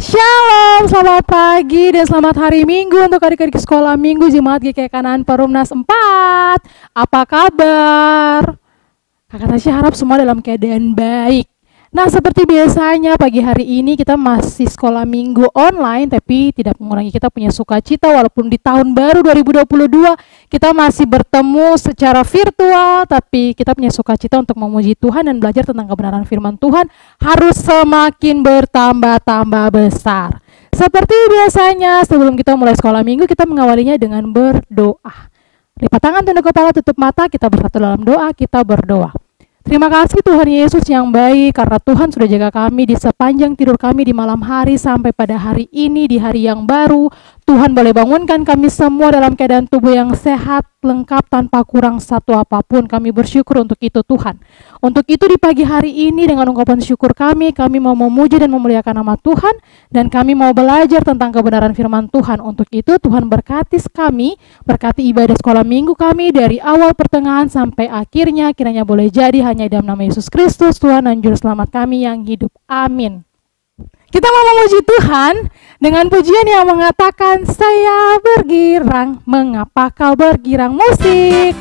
Shalom, selamat pagi dan selamat hari Minggu untuk adik-adik sekolah Minggu Jemaat GKI Kanaan Perumnas 4. Apa kabar? Kakak Tasya harap semua dalam keadaan baik. Nah, seperti biasanya pagi hari ini kita masih sekolah Minggu online, tapi tidak mengurangi kita punya sukacita walaupun di tahun baru 2022 kita masih bertemu secara virtual, tapi kita punya sukacita untuk memuji Tuhan dan belajar tentang kebenaran firman Tuhan harus semakin bertambah-tambah besar. Seperti biasanya sebelum kita mulai sekolah Minggu, kita mengawalinya dengan berdoa. Lipat tangan, tunduk kepala, tutup mata, kita bersatu dalam doa, kita berdoa. Terima kasih Tuhan Yesus yang baik, karena Tuhan sudah jaga kami di sepanjang tidur kami di malam hari sampai pada hari ini, di hari yang baru. Tuhan boleh bangunkan kami semua dalam keadaan tubuh yang sehat, lengkap, tanpa kurang satu apapun. Kami bersyukur untuk itu Tuhan. Untuk itu di pagi hari ini dengan ungkapan syukur kami mau memuji dan memuliakan nama Tuhan, dan kami mau belajar tentang kebenaran firman Tuhan. Untuk itu Tuhan berkati kami, berkati ibadah sekolah minggu kami dari awal pertengahan sampai akhirnya, kiranya boleh jadi hanya dalam nama Yesus Kristus, Tuhan dan Juru Selamat kami yang hidup. Amin. Kita mau memuji Tuhan dengan pujian yang mengatakan, saya bergirang, mengapa kau bergirang? Musik.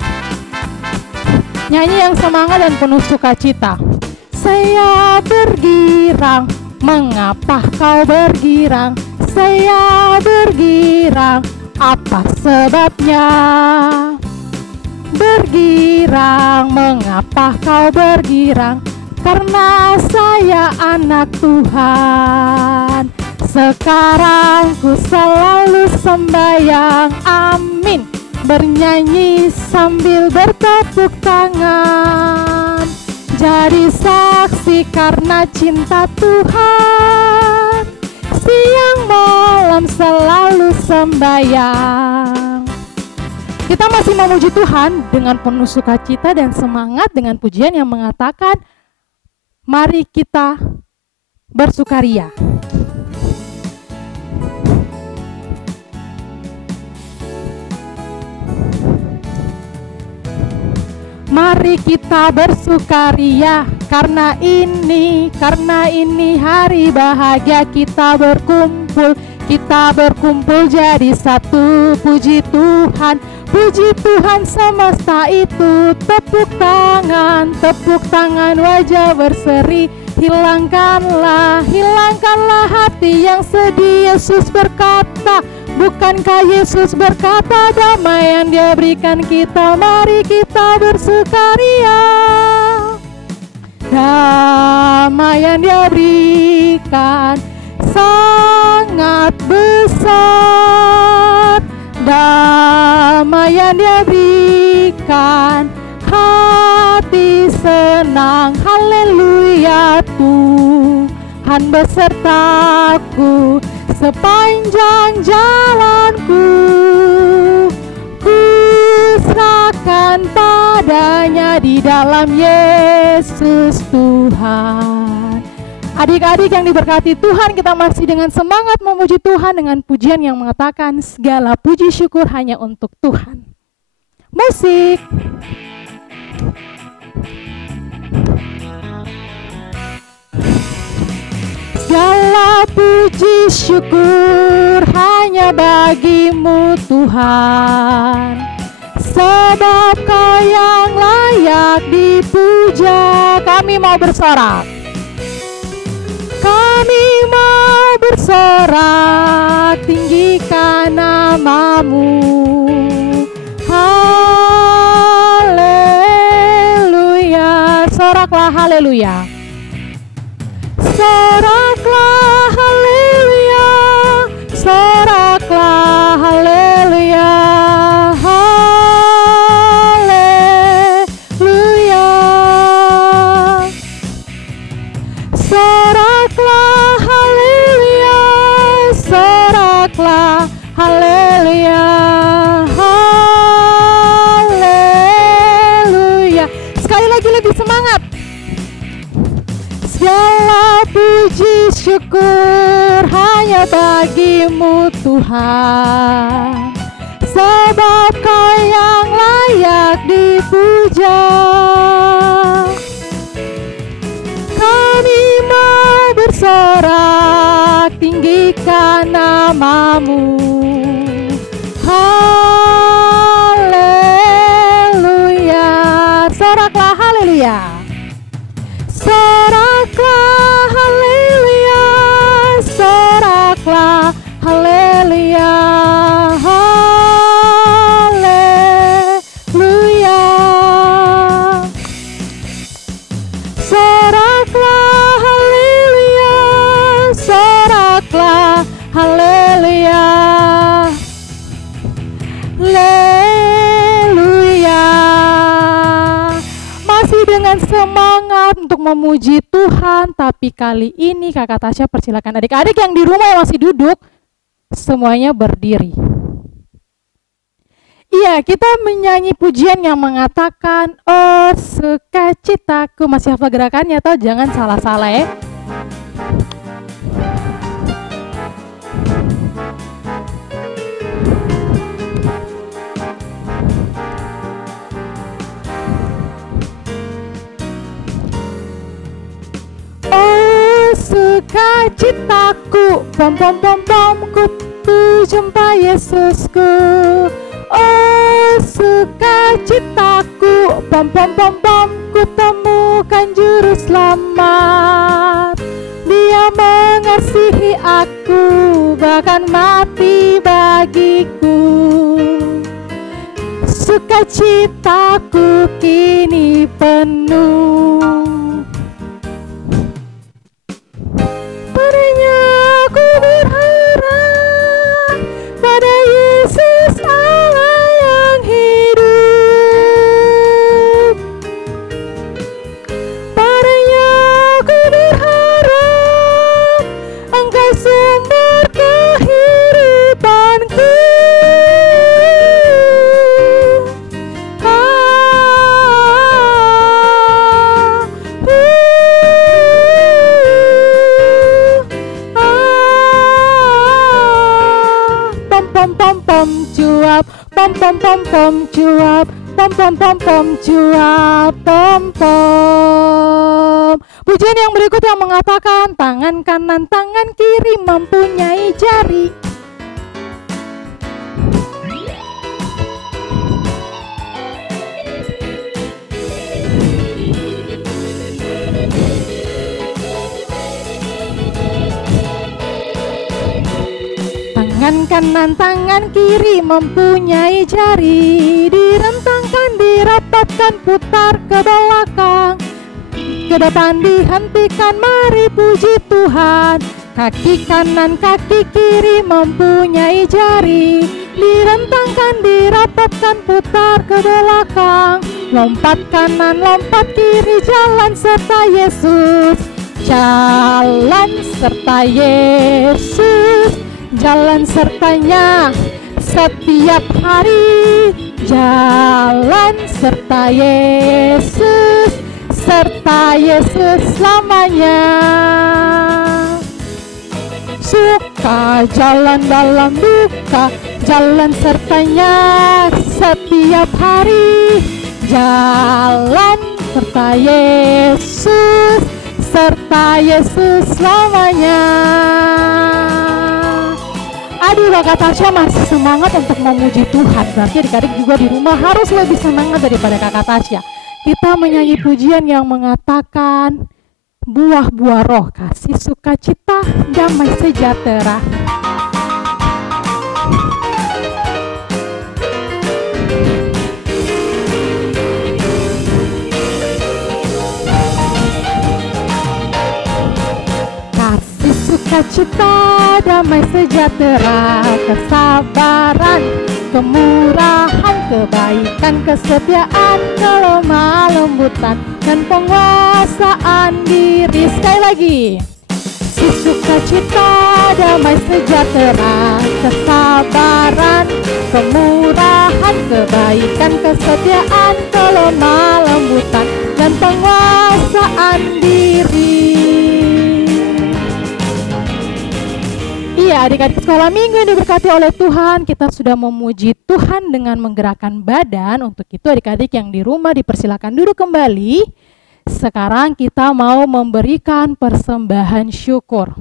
Nyanyi yang semangat dan penuh sukacita. Saya bergirang, mengapa kau bergirang? Saya bergirang, apa sebabnya? Bergirang, mengapa kau bergirang? Karena saya anak Tuhan. Sekarang ku selalu sembahyang, amin. Bernyanyi sambil bertepuk tangan, jadi saksi karena cinta Tuhan. Siang malam selalu sembahyang. Kita masih memuji Tuhan dengan penuh sukacita dan semangat dengan pujian yang mengatakan, mari kita bersukaria. Mari kita bersukaria karena ini hari bahagia. Kita berkumpul jadi satu. Puji Tuhan semesta itu. Tepuk tangan wajah berseri. Hilangkanlah hati yang sedih. Yesus berkata, bukankah Yesus berkata damai yang Dia berikan kita? Mari kita bersukaria. Damai yang Dia berikan sangat besar. Damai yang Dia berikan, hati senang. Haleluya, Tuhan besertaku sepanjang jalanku. Ku serahkan padanya di dalam Yesus Tuhan. Adik-adik yang diberkati Tuhan, kita masih dengan semangat memuji Tuhan dengan pujian yang mengatakan segala puji syukur hanya untuk Tuhan. Musik. Segala puji syukur hanya bagimu Tuhan, sebab Kau yang layak dipuja. Kami mau bersorak, tinggikan namamu. Haleluya, soraklah haleluya. Soraklah haleluya, soraklah haleluya, haleluya. Soraklah haleluya, soraklah haleluya, haleluya. Sekali lagi lebih semangat. Segala puji syukur hanya bagimu Tuhan, sebab Kau yang layak dipuja. Kami mau bersorak tinggi bersamamu. Haleluya. Soraklah haleluya. Soraklah haleluya. Soraklah haleluya. Haleluya. Soraklah haleluya. Soraklah haleluya. Haleluya. Masih dengan semangat untuk memuji Tuhan, tapi kali ini Kakak Tasya persilakan adik-adik yang di rumah yang masih duduk semuanya berdiri. Iya, kita menyanyi pujian yang mengatakan, oh sukacitaku. Masih hafal gerakannya atau jangan salah-salah ya. Oh sukacitaku, bom bom bom bom, ku jumpa Yesusku. Oh sukacitaku, bom bom bom bom, ku temukan juru selamat. Dia mengasihi aku, bahkan mati bagiku. Sukacitaku kini penuh. Padanya aku berharap, pada Yesus Allah yang hidup. Padanya aku berharap, Engkau sumber kehidupanku. Pom pom pom cuap, pom pom pom pom cuap, pom pom pom pom cuap, pom pom. Pujian yang berikut yang mengatakan tangan kanan tangan kiri mempunyai jari. Tangan kanan, tangan kiri mempunyai jari, direntangkan, dirapatkan, putar ke belakang, ke depan dihentikan, mari puji Tuhan. Kaki kanan, kaki kiri mempunyai jari, direntangkan, dirapatkan, putar ke belakang, lompat kanan, lompat kiri, jalan serta Yesus, jalan serta Yesus. Jalan sertanya setiap hari, jalan serta Yesus, serta Yesus selamanya. Suka jalan dalam duka, jalan sertanya setiap hari, jalan serta Yesus, serta Yesus selamanya. Aduh, Kakak Tasya masih semangat untuk memuji Tuhan. Berarti adik-adik juga di rumah harus lebih semangat daripada Kakak Tasya. Kita menyanyi pujian yang mengatakan buah-buah roh, kasih, sukacita, damai sejahtera. Sukacita, damai sejahtera, kesabaran, kemurahan, kebaikan, kesetiaan, kelemah lembutan, dan penguasaan diri. Sekali lagi, sukacita, damai sejahtera, kesabaran, kemurahan, kebaikan, kesetiaan, kelemah lembutan, dan penguasaan diri. Iya, adik-adik sekolah minggu yang diberkati oleh Tuhan, kita sudah memuji Tuhan dengan menggerakkan badan. Untuk itu adik-adik yang di rumah dipersilakan duduk kembali. Sekarang kita mau memberikan persembahan syukur.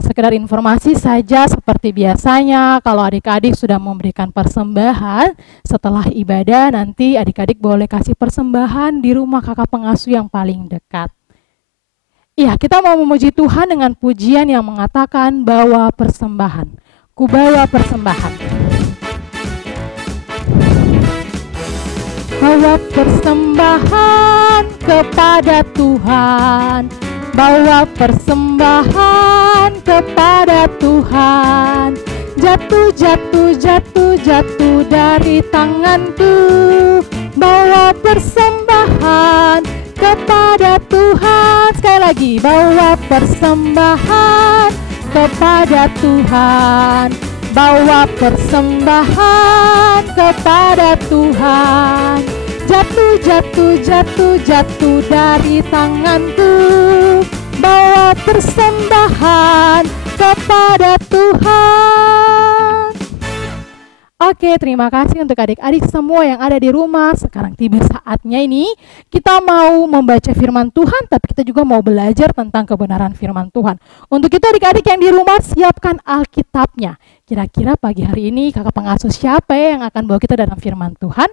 Sekedar informasi saja seperti biasanya, kalau adik-adik sudah memberikan persembahan, setelah ibadah nanti adik-adik boleh kasih persembahan di rumah kakak pengasuh yang paling dekat. Iya, kita mau memuji Tuhan dengan pujian yang mengatakan bawa persembahan. Ku bawa persembahan. Bawa persembahan kepada Tuhan. Bawa persembahan kepada Tuhan. Jatuh, jatuh, jatuh, jatuh dari tanganku. Bawa persembahan kepada Tuhan. Sekali lagi, bawa persembahan kepada Tuhan. Bawa persembahan kepada Tuhan. Jatuh, jatuh, jatuh, jatuh dari tanganku. Bawa persembahan kepada Tuhan. Oke, terima kasih untuk adik-adik semua yang ada di rumah. Sekarang tiba saatnya ini kita mau membaca firman Tuhan, tapi kita juga mau belajar tentang kebenaran firman Tuhan. Untuk itu adik-adik yang di rumah, siapkan Alkitabnya. Kira-kira pagi hari ini kakak pengasuh siapa yang akan bawa kita dalam firman Tuhan?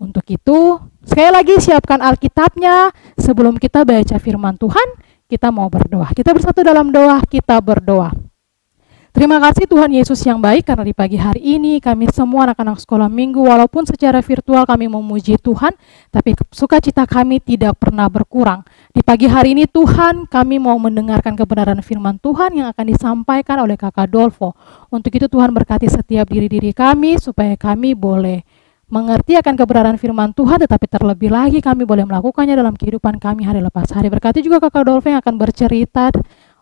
Untuk itu, sekali lagi siapkan Alkitabnya. Sebelum kita baca firman Tuhan, kita mau berdoa. Kita bersatu dalam doa, kita berdoa. Terima kasih Tuhan Yesus yang baik, karena di pagi hari ini kami semua anak-anak sekolah minggu, walaupun secara virtual kami memuji Tuhan, tapi sukacita kami tidak pernah berkurang. Di pagi hari ini Tuhan, kami mau mendengarkan kebenaran firman Tuhan yang akan disampaikan oleh kakak Dolfo. Untuk itu Tuhan berkati setiap diri-diri kami, supaya kami boleh mengerti akan kebenaran firman Tuhan, tetapi terlebih lagi kami boleh melakukannya dalam kehidupan kami hari lepas hari. Berkati juga kakak Dolph yang akan bercerita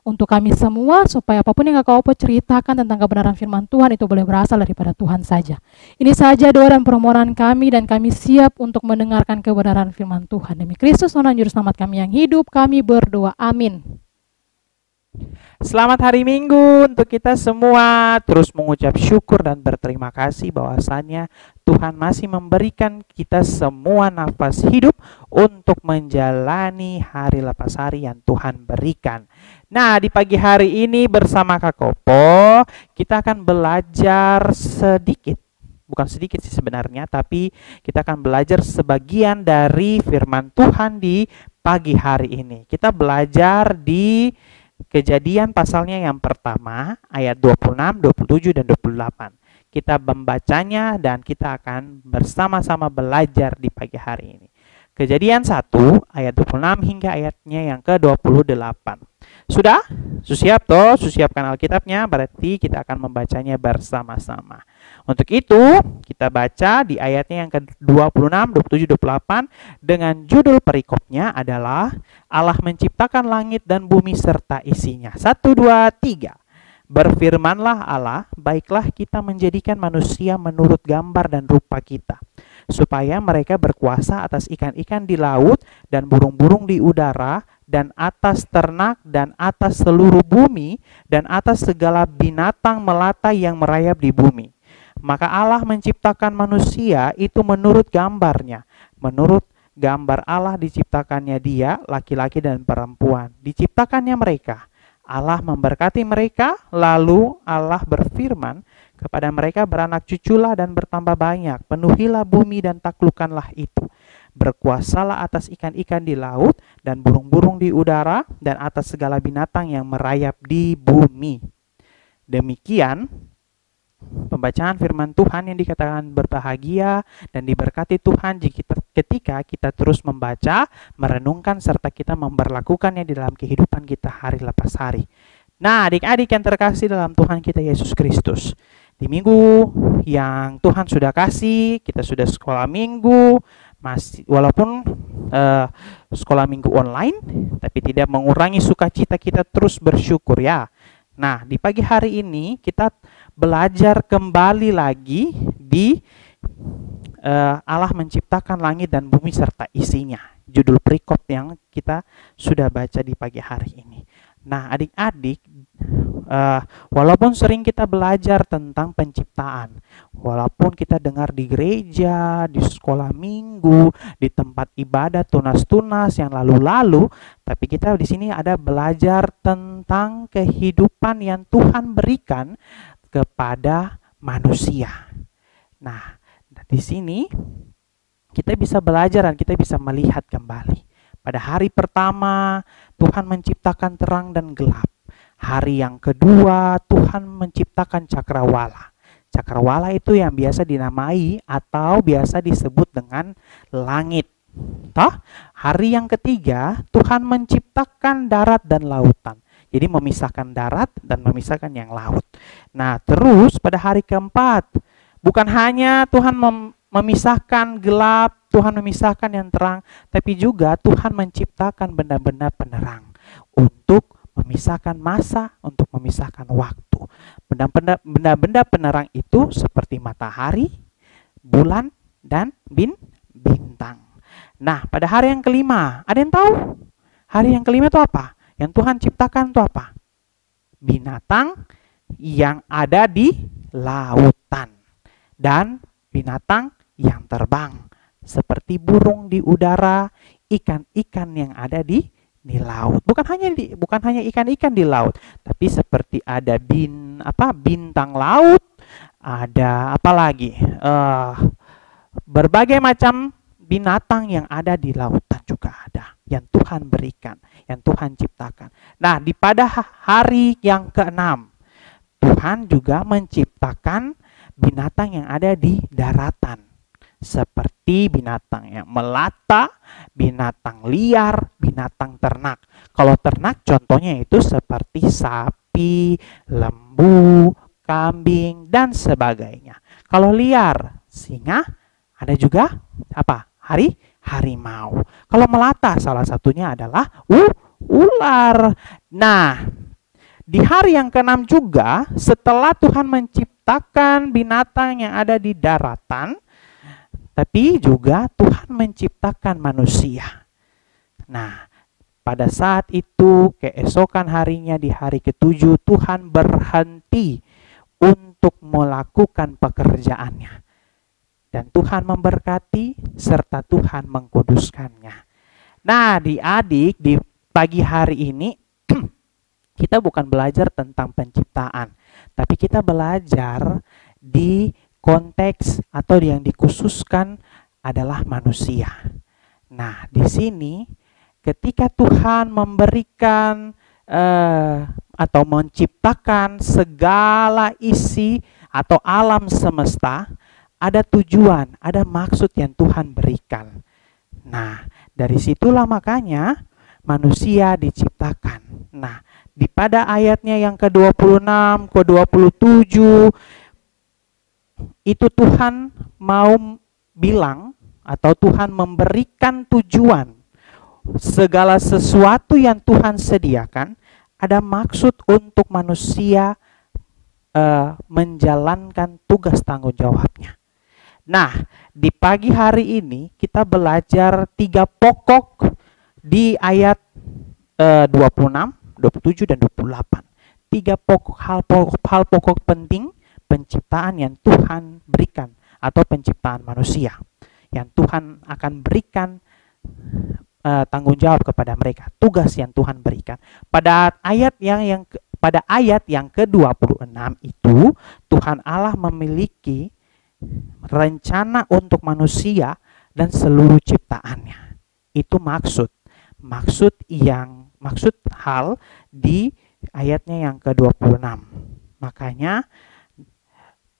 untuk kami semua, supaya apapun yang kakak Opo ceritakan tentang kebenaran firman Tuhan itu boleh berasal daripada Tuhan saja. Ini saja doa dan permohonan kami, dan kami siap untuk mendengarkan kebenaran firman Tuhan. Demi Kristus, Tuhan Juru Selamat kami yang hidup, kami berdoa. Amin. Selamat hari Minggu untuk kita semua. Terus mengucap syukur dan berterima kasih bahwasannya Tuhan masih memberikan kita semua nafas hidup untuk menjalani hari lepas hari yang Tuhan berikan. Nah, di pagi hari ini bersama Kak Kopo, kita akan belajar sedikit. Bukan sedikit sih sebenarnya, tapi kita akan belajar sebagian dari firman Tuhan di pagi hari ini. Kita belajar di Kejadian pasalnya yang pertama, ayat 26, 27, dan 28. Kita membacanya dan kita akan bersama-sama belajar di pagi hari ini. Kejadian 1, ayat 26 hingga ayatnya yang ke-28. Sudah? Siap toh? Siapkan Alkitabnya, berarti kita akan membacanya bersama-sama. Untuk itu, kita baca di ayatnya yang ke-26, 27, 28 dengan judul perikopnya adalah Allah menciptakan langit dan bumi serta isinya. 1, 2, 3. Berfirmanlah Allah, baiklah kita menjadikan manusia menurut gambar dan rupa kita, supaya mereka berkuasa atas ikan-ikan di laut dan burung-burung di udara, dan atas ternak, dan atas seluruh bumi, dan atas segala binatang melata yang merayap di bumi. Maka Allah menciptakan manusia itu menurut gambarnya. Menurut gambar Allah diciptakannya dia, laki-laki dan perempuan. Diciptakannya mereka. Allah memberkati mereka, lalu Allah berfirman kepada mereka, beranak cuculah dan bertambah banyak, penuhilah bumi dan taklukkanlah itu. Berkuasalah atas ikan-ikan di laut dan burung-burung di udara dan atas segala binatang yang merayap di bumi. Demikian pembacaan firman Tuhan yang dikatakan berbahagia dan diberkati Tuhan ketika kita terus membaca, merenungkan, serta kita memperlakukannya di dalam kehidupan kita hari lepas hari. Nah, adik-adik yang terkasih dalam Tuhan kita Yesus Kristus, di minggu yang Tuhan sudah kasih, kita sudah sekolah minggu, walaupun sekolah minggu online, tapi tidak mengurangi sukacita kita terus bersyukur ya. Nah, di pagi hari ini kita belajar kembali lagi di Allah menciptakan langit dan bumi serta isinya. Judul perikop yang kita sudah baca di pagi hari ini. Nah, adik-adik, walaupun sering kita belajar tentang penciptaan, Walaupun kita dengar di gereja, di sekolah minggu, di tempat ibadah tunas-tunas yang lalu-lalu, tapi kita di sini ada belajar tentang kehidupan yang Tuhan berikan kepada manusia. Nah, di sini kita bisa belajar dan kita bisa melihat kembali. Pada hari pertama, Tuhan menciptakan terang dan gelap. Hari yang kedua, Tuhan menciptakan cakrawala. Cakrawala itu yang biasa dinamai atau biasa disebut dengan langit. Toh, hari yang ketiga, Tuhan menciptakan darat dan lautan. Jadi memisahkan darat dan memisahkan yang laut. Nah, terus pada hari keempat, bukan hanya Tuhan memisahkan gelap, Tuhan memisahkan yang terang, tapi juga Tuhan menciptakan benda-benda penerang untuk memisahkan masa, untuk memisahkan waktu. Benda-benda penerang itu seperti matahari, bulan, dan bintang. Nah, pada hari yang kelima, ada yang tahu? Hari yang kelima itu apa? Yang Tuhan ciptakan itu apa? Binatang yang ada di lautan dan binatang yang terbang seperti burung di udara, ikan-ikan yang ada di laut. Bukan hanya ikan-ikan di laut, tapi seperti ada bintang laut, ada apa lagi? Berbagai macam binatang yang ada di lautan juga ada yang Tuhan berikan, yang Tuhan ciptakan. Nah, pada hari yang keenam, Tuhan juga menciptakan binatang yang ada di daratan. Seperti binatang yang melata, binatang liar, binatang ternak. Kalau ternak contohnya itu seperti sapi, lembu, kambing, dan sebagainya. Kalau liar, singa, ada juga apa? Harimau. Kalau melata salah satunya adalah ular. Nah, di hari yang keenam juga setelah Tuhan menciptakan binatang yang ada di daratan, tapi juga Tuhan menciptakan manusia. Nah, pada saat itu keesokan harinya di hari ketujuh Tuhan berhenti untuk melakukan pekerjaannya. Dan Tuhan memberkati serta Tuhan mengkuduskannya. Nah, adik-adik, di pagi hari ini kita bukan belajar tentang penciptaan, tapi kita belajar di konteks atau yang dikhususkan adalah manusia. Nah, di sini ketika Tuhan memberikan atau menciptakan segala isi atau alam semesta, ada tujuan, ada maksud yang Tuhan berikan. Nah, dari situlah makanya manusia diciptakan. Nah, pada ayatnya yang ke-26, ke-27, itu Tuhan mau bilang atau Tuhan memberikan tujuan. Segala sesuatu yang Tuhan sediakan ada maksud untuk manusia menjalankan tugas tanggung jawabnya. Nah, di pagi hari ini kita belajar 3 pokok di ayat 26, 27, dan 28. 3 hal pokok penting penciptaan yang Tuhan berikan atau penciptaan manusia yang Tuhan akan berikan tanggung jawab kepada mereka, tugas yang Tuhan berikan. Pada ayat yang ke-26 itu Tuhan Allah memiliki rencana untuk manusia dan seluruh ciptaannya. Itu maksud hal di ayatnya yang ke-26. Makanya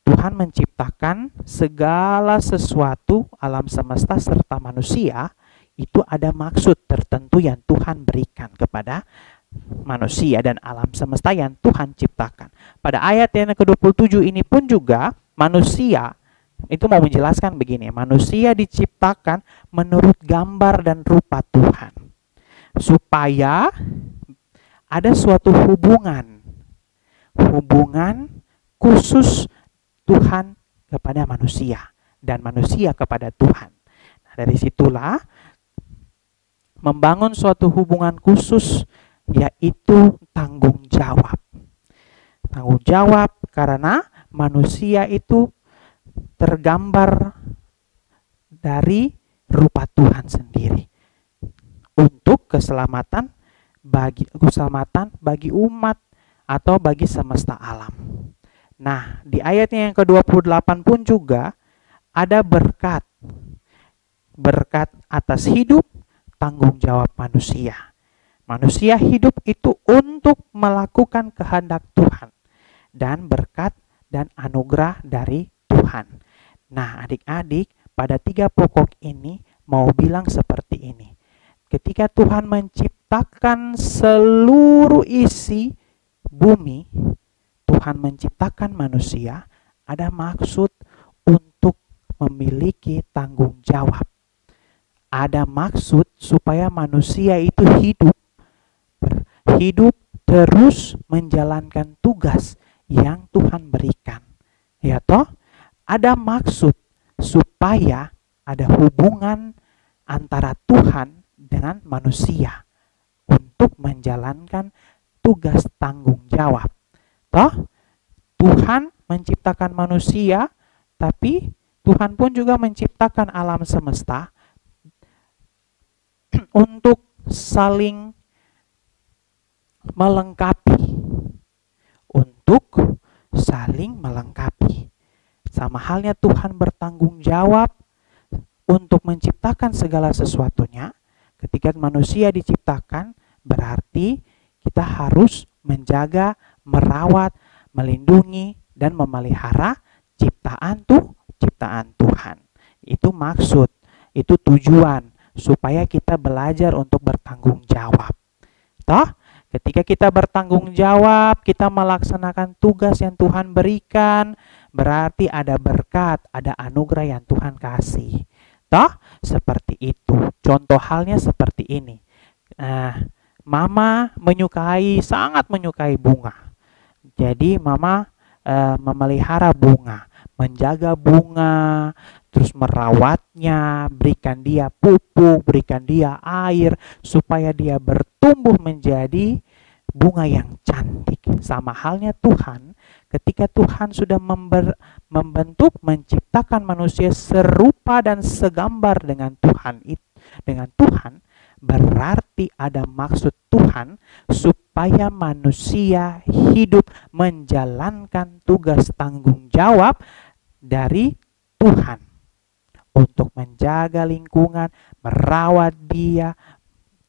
Tuhan menciptakan segala sesuatu alam semesta serta manusia, itu ada maksud tertentu yang Tuhan berikan kepada manusia dan alam semesta yang Tuhan ciptakan. Pada ayat yang ke-27 ini pun juga manusia itu mau menjelaskan begini, manusia diciptakan menurut gambar dan rupa Tuhan, supaya ada suatu hubungan khusus Tuhan kepada manusia dan manusia kepada Tuhan. Nah, dari situlah membangun suatu hubungan khusus, yaitu tanggung jawab. Tanggung jawab karena manusia itu tergambar dari rupa Tuhan sendiri untuk keselamatan bagi umat atau bagi semesta alam. Nah, di ayatnya yang ke-28 pun juga ada berkat. Berkat atas hidup, tanggung jawab manusia. Manusia hidup itu untuk melakukan kehendak Tuhan dan berkat dan anugerah dari Tuhan. Nah, adik-adik, pada 3 pokok ini mau bilang seperti ini. Ketika Tuhan menciptakan seluruh isi bumi, Tuhan menciptakan manusia, ada maksud untuk memiliki tanggung jawab. Ada maksud supaya manusia itu hidup terus menjalankan tugas yang Tuhan berikan. Ya toh? Ada maksud supaya ada hubungan antara Tuhan dengan manusia untuk menjalankan tugas tanggung jawab. Toh, Tuhan menciptakan manusia, tapi Tuhan pun juga menciptakan alam semesta untuk saling melengkapi. Untuk saling melengkapi. Sama halnya Tuhan bertanggung jawab untuk menciptakan segala sesuatunya. Ketika manusia diciptakan, berarti kita harus menjaga, merawat, melindungi, dan memelihara ciptaan Tuhan. Itu maksud, itu tujuan supaya kita belajar untuk bertanggung jawab. Toh, ketika kita bertanggung jawab, kita melaksanakan tugas yang Tuhan berikan, berarti ada berkat, ada anugerah yang Tuhan kasih. Toh, seperti itu. Contoh halnya seperti ini. Mama sangat menyukai bunga. Jadi mama memelihara bunga, menjaga bunga, terus merawatnya, berikan dia pupuk, berikan dia air, supaya dia bertumbuh menjadi bunga yang cantik. Sama halnya Tuhan, ketika Tuhan sudah membentuk, menciptakan manusia serupa dan segambar dengan Tuhan, berarti ada maksud Tuhan supaya manusia hidup menjalankan tugas tanggung jawab dari Tuhan untuk menjaga lingkungan, merawat dia,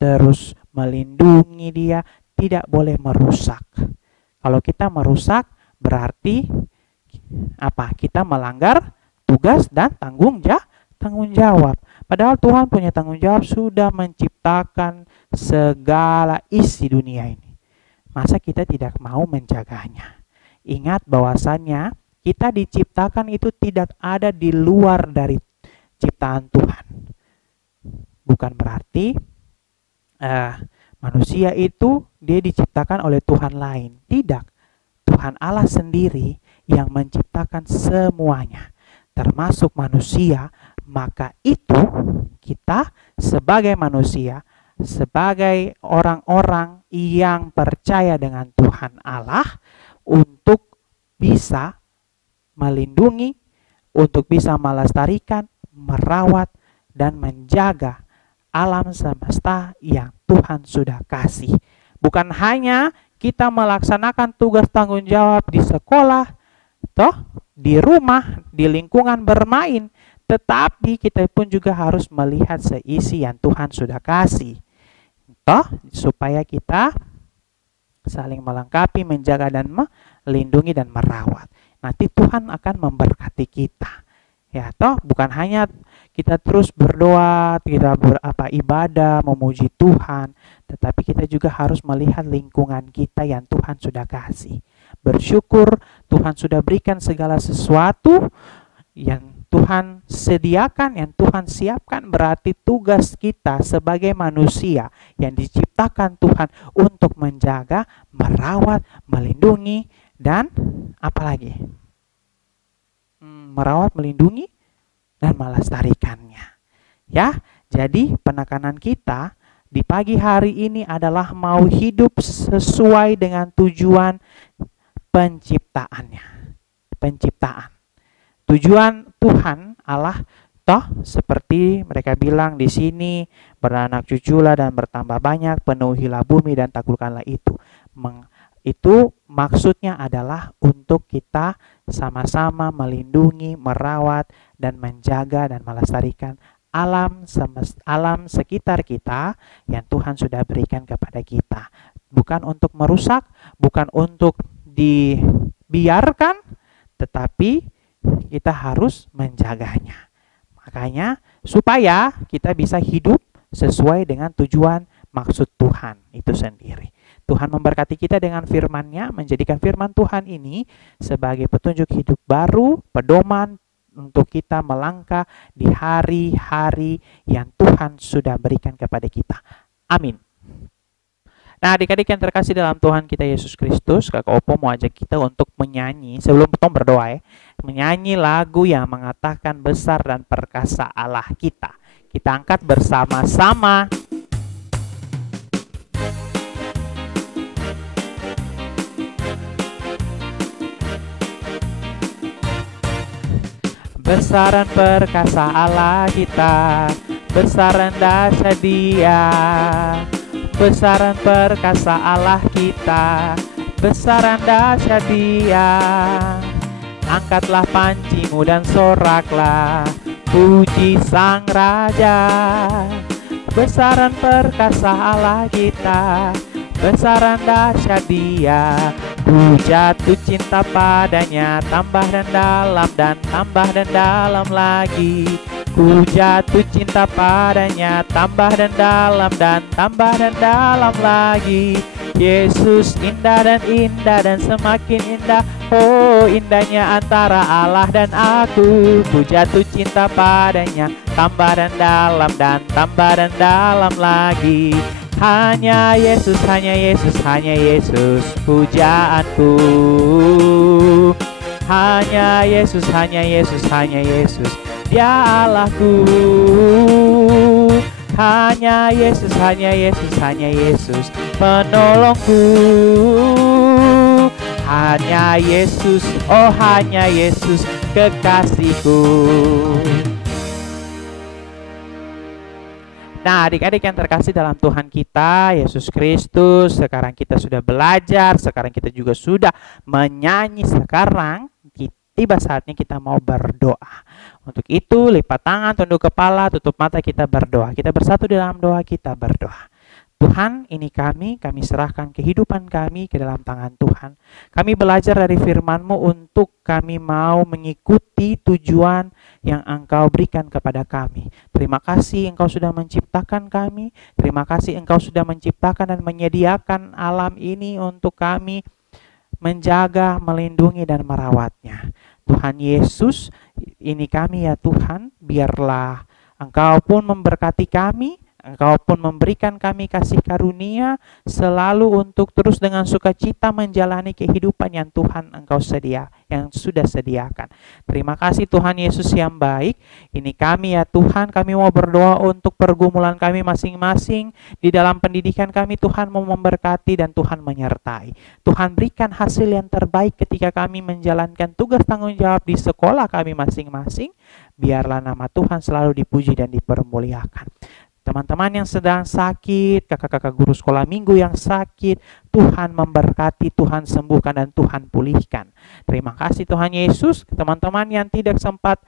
terus melindungi dia, tidak boleh merusak. Kalau kita merusak, berarti apa? Kita melanggar tugas dan tanggung jawab. Padahal Tuhan punya tanggung jawab, sudah menciptakan segala isi dunia ini. Masa kita tidak mau menjaganya? Ingat bahwasannya kita diciptakan itu tidak ada di luar dari ciptaan Tuhan. Bukan berarti manusia itu dia diciptakan oleh Tuhan lain. Tidak. Tuhan Allah sendiri yang menciptakan semuanya, termasuk manusia. Maka itu kita sebagai manusia, sebagai orang-orang yang percaya dengan Tuhan Allah, untuk bisa melindungi, untuk bisa melestarikan, merawat, dan menjaga alam semesta yang Tuhan sudah kasih. Bukan hanya kita melaksanakan tugas tanggung jawab di sekolah, toh di rumah, di lingkungan bermain, tetapi kita pun juga harus melihat seisi yang Tuhan sudah kasih. Toh, supaya kita saling melengkapi, menjaga dan melindungi dan merawat. Nanti Tuhan akan memberkati kita. Ya, toh bukan hanya kita terus berdoa, kita ibadah, memuji Tuhan, tetapi kita juga harus melihat lingkungan kita yang Tuhan sudah kasih. Bersyukur Tuhan sudah berikan segala sesuatu yang Tuhan sediakan, yang Tuhan siapkan. Berarti tugas kita sebagai manusia yang diciptakan Tuhan untuk menjaga, merawat, melindungi, dan apalagi? Merawat, melindungi, dan melestarikannya. Ya, jadi penekanan kita di pagi hari ini adalah mau hidup sesuai dengan tujuan penciptaan. Tujuan Tuhan Allah toh seperti mereka bilang di sini, beranak cuculah dan bertambah banyak, penuhilah bumi dan taklukkanlah itu. Itu maksudnya adalah untuk kita sama-sama melindungi, merawat, dan menjaga dan melestarikan alam sekitar kita yang Tuhan sudah berikan kepada kita. Bukan untuk merusak, bukan untuk dibiarkan, tetapi kita harus menjaganya. Makanya supaya kita bisa hidup sesuai dengan tujuan maksud Tuhan itu sendiri. Tuhan memberkati kita dengan firman-Nya, menjadikan firman Tuhan ini sebagai petunjuk hidup baru, pedoman untuk kita melangkah di hari-hari yang Tuhan sudah berikan kepada kita. Amin. Nah, adik-adik yang terkasih dalam Tuhan kita Yesus Kristus, Kakak Opo mau ajak kita untuk menyanyi, sebelum kita berdoa menyanyi lagu yang mengatakan besar dan perkasa Allah kita. Kita angkat bersama-sama. Besar dan perkasa Allah kita, besar dan dahsyat Dia. Besar dan perkasa Allah kita, besar dan dahsyat Dia. Angkatlah pancimu dan soraklah, puji Sang Raja. Besar dan perkasa Allah kita, besar dan dahsyat Dia. Ku jatuh cinta padanya, tambah dan dalam lagi. Ku jatuh cinta padanya, tambah dan dalam lagi. Yesus indah dan semakin indah. Oh, indahnya antara Allah dan aku. Ku jatuh cinta padanya, tambah dan dalam lagi. Hanya Yesus, hanya Yesus, hanya Yesus pujaanku. Hanya Yesus, hanya Yesus, hanya Yesus, Dia Allahku. Hanya Yesus, hanya Yesus, hanya Yesus penolongku. Hanya Yesus, oh hanya Yesus kekasihku. Nah, adik-adik yang terkasih dalam Tuhan kita Yesus Kristus, sekarang kita sudah belajar, sekarang kita juga sudah menyanyi. Sekarang tiba saatnya kita mau berdoa. Untuk itu, lipat tangan, tunduk kepala, tutup mata, kita berdoa. Kita bersatu dalam doa, kita berdoa. Tuhan, ini kami serahkan kehidupan kami ke dalam tangan Tuhan. Kami belajar dari firman-Mu untuk kami mau mengikuti tujuan yang Engkau berikan kepada kami. Terima kasih Engkau sudah menciptakan kami. Terima kasih Engkau sudah menciptakan dan menyediakan alam ini untuk kami menjaga, melindungi, dan merawatnya. Tuhan Yesus, ini kami ya Tuhan, biarlah Engkau pun memberkati kami, Engkau pun memberikan kami kasih karunia selalu untuk terus dengan sukacita menjalani kehidupan yang Tuhan Engkau yang sudah sediakan. Terima kasih Tuhan Yesus yang baik. Ini kami ya Tuhan, kami mau berdoa untuk pergumulan kami masing-masing. Di dalam pendidikan kami Tuhan mau memberkati dan Tuhan menyertai. Tuhan berikan hasil yang terbaik ketika kami menjalankan tugas tanggung jawab di sekolah kami masing-masing. Biarlah nama Tuhan selalu dipuji dan dipermuliakan. Teman-teman yang sedang sakit, kakak-kakak guru sekolah minggu yang sakit, Tuhan memberkati, Tuhan sembuhkan, dan Tuhan pulihkan. Terima kasih Tuhan Yesus. Teman-teman yang tidak sempat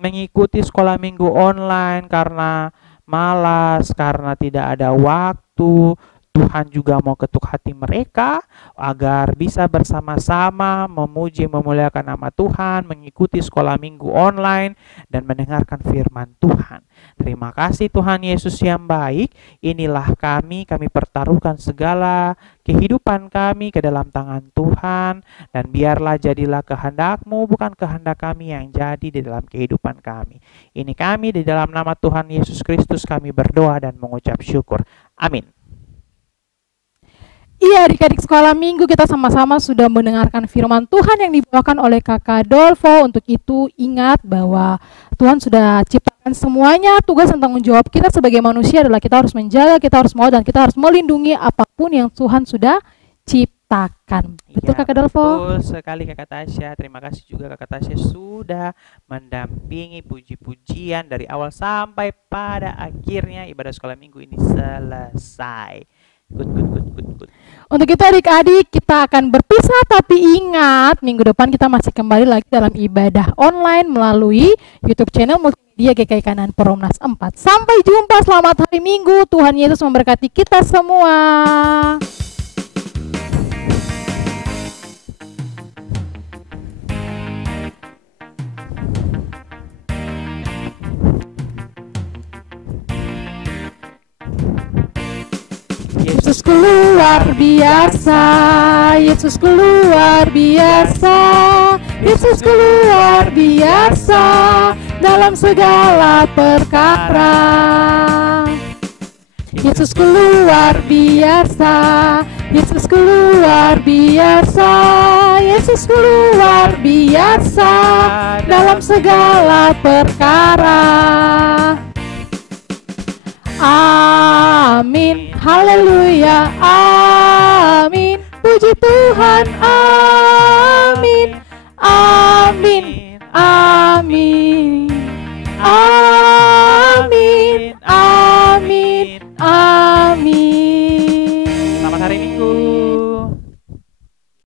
mengikuti sekolah minggu online karena malas, karena tidak ada waktu, Tuhan juga mau ketuk hati mereka agar bisa bersama-sama memuji memuliakan nama Tuhan, mengikuti sekolah minggu online, dan mendengarkan firman Tuhan. Terima kasih Tuhan Yesus yang baik. Inilah kami pertaruhkan segala kehidupan kami ke dalam tangan Tuhan, dan biarlah jadilah kehendak-Mu, bukan kehendak kami yang jadi di dalam kehidupan kami. Ini kami di dalam nama Tuhan Yesus Kristus kami berdoa dan mengucap syukur. Amin. Iya, adik-adik sekolah minggu, kita sama-sama sudah mendengarkan firman Tuhan yang dibawakan oleh Kakak Dolfo. Untuk itu ingat bahwa Tuhan sudah ciptakan semuanya. Tugas dan tanggung jawab kita sebagai manusia adalah kita harus menjaga, kita harus mau, dan kita harus melindungi apapun yang Tuhan sudah ciptakan. ciptakan. Betul Iya, Kakak Delvo? betul sekali Kakak Tasya. Terima kasih juga Kakak Tasya sudah mendampingi puji-pujian dari awal sampai pada akhirnya ibadah sekolah minggu ini selesai. Good. Untuk itu adik-adik, kita akan berpisah, tapi ingat minggu depan kita masih kembali lagi dalam ibadah online melalui YouTube channel Multimedia GKI Kanan Perumnas 4. Sampai jumpa, selamat hari Minggu. Tuhan Yesus memberkati kita semua. Yesusku luar biasa, Yesusku luar biasa, Yesusku luar biasa dalam segala perkara. Yesusku luar biasa, Yesusku luar biasa, Yesusku luar biasa dalam segala perkara. Amin, haleluya, amin, puji Tuhan, amin, amin, amin, amin.